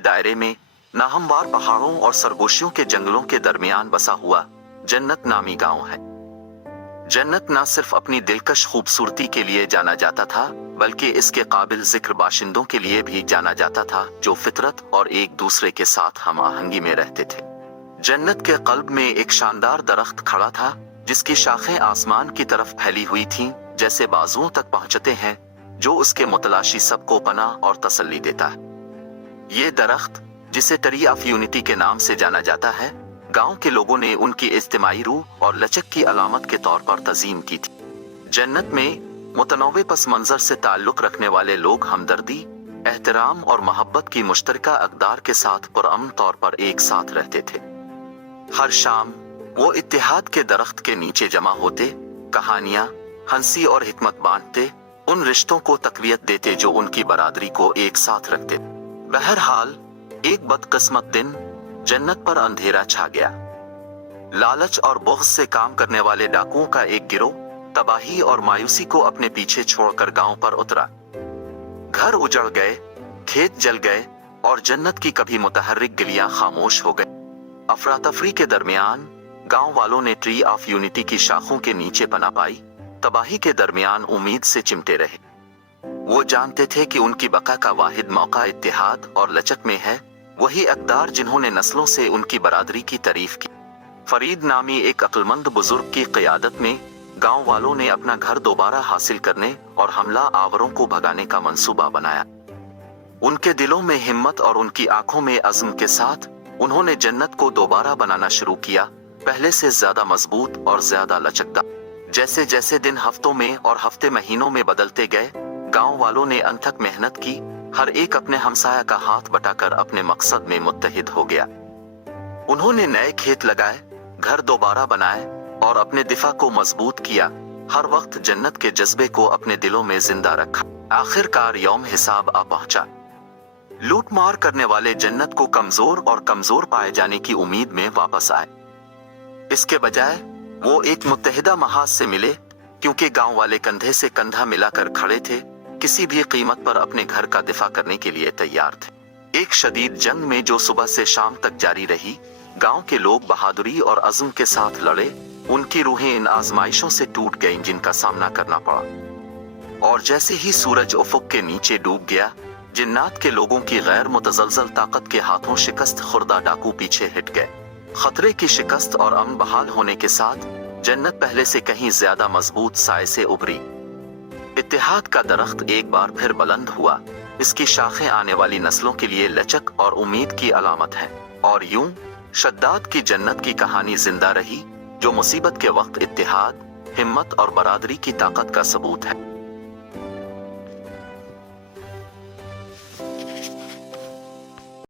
दायरे में नाहमवार पहाड़ों और सरगोशियों के जंगलों के दरमियान बसा हुआ जन्नत नामी गांव है। जन्नत न सिर्फ अपनी दिलकश खूबसूरती के लिए जाना जाता था, बल्कि इसके काबिल जिक्र बाशिंदों के लिए भी जाना जाता था, जो फितरत और एक दूसरे के साथ हम आहंगी में रहते थे। जन्नत के कल्ब में एक शानदार दरख्त खड़ा था, जिसकी शाखें आसमान की तरफ फैली हुई थीं, जैसे बाजुओं तक पहुंचते हैं, जो उसके मुतलाशी सबको पनाह और तसल्ली देता है। ये दरख्त, जिसे ट्री ऑफ यूनिटी के नाम से जाना जाता है, गांव के लोगों ने उनकी इज्तिमाई रूह और लचक की अलामत के तौर पर तज़ीम की थी। जन्नत में मुतनव्वे पस मंजर से ताल्लुक रखने वाले लोग हमदर्दी, एहतराम और मोहब्बत की मुश्तरका अक़दार के साथ पुरअमन तौर पर एक साथ रहते थे। हर शाम वो इत्तेहाद के दरख्त के नीचे जमा होते, कहानियां, हंसी और हिकमत बांटते, उन रिश्तों को तक़वियत देते जो उनकी बरादरी को एक साथ रखते। बहरहाल एक बदकिस्मत दिन जन्नत पर अंधेरा छा गया। लालच और बुग़्ज़ से काम करने वाले डाकुओं का एक गिरोह तबाही और मायूसी को अपने पीछे छोड़कर गांव पर उतरा। घर उजड़ गए, खेत जल गए और जन्नत की कभी मुतहर्रिक गलियां खामोश हो गई। अफरा तफरी के दरमियान गांव वालों ने ट्री ऑफ यूनिटी की शाखों के नीचे पनाह पाई, तबाही के दरमियान उम्मीद से चिमटे रहे। वो जानते थे कि उनकी बका का वाहिद मौका इत्तेहाद और लचक में है, वही अक़दार जिन्होंने नस्लों से उनकी बरादरी की तारीफ की। फरीद नामी एक अक्लमंद बुजुर्ग की क़यादत में गांव वालों ने अपना घर दोबारा हासिल करने और हमला आवरों को भगाने का मंसूबा बनाया। उनके दिलों में हिम्मत और उनकी आंखों में अज़्म के साथ उन्होंने जन्नत को दोबारा बनाना शुरू किया, पहले से ज्यादा मजबूत और ज्यादा लचकदार। जैसे जैसे दिन हफ्तों में और हफ्ते महीनों में बदलते गए, गांव वालों ने अनथक मेहनत की, हर एक अपने हमसाया का हाथ बटाकर अपने मकसद में मुत्तहिद हो गया। उन्होंने नए खेत लगाए, घर दोबारा बनाए और अपने दिफा को मजबूत किया, हर वक्त जन्नत के जज्बे को अपने दिलों में जिंदा रखा। आखिरकार यौम हिसाब आ पहुंचा। लूट मार करने वाले जन्नत को कमजोर और कमजोर पाए जाने की उम्मीद में वापस आए। इसके बजाय वो एक मुत्तहिदा महाज से मिले, क्योंकि गांव वाले कंधे से कंधा मिलाकर खड़े थे, किसी भी कीमत पर अपने घर का दिफा करने के लिए तैयार थे। एक शदीद जंग में जो सुबह से शाम तक जारी रही, गांव के लोग बहादुरी और अज़्म के साथ लड़े। उनकी रूहें इन आजमाइशों से टूट गईं जिनका सामना करना पड़ा। और जैसे ही सूरज उफ़ुक के नीचे डूब गया, जिन्नात के लोगों की गैर मुतज़लज़ल ताकत के हाथों शिकस्त खुर्दा डाकू पीछे हट गए। खतरे की शिकस्त और अमन बहाल होने के साथ जन्नत पहले से कहीं ज्यादा मजबूत साए से उभरी। इत्तेहाद का दरख्त एक बार फिर बुलंद हुआ। इसकी शाखें आने वाली नस्लों के लिए लचक और उम्मीद की अलामत है। और यूं शद्दाद की जन्नत की कहानी जिंदा रही, जो मुसीबत के वक्त इत्तेहाद, हिम्मत और बरादरी की ताकत का सबूत है।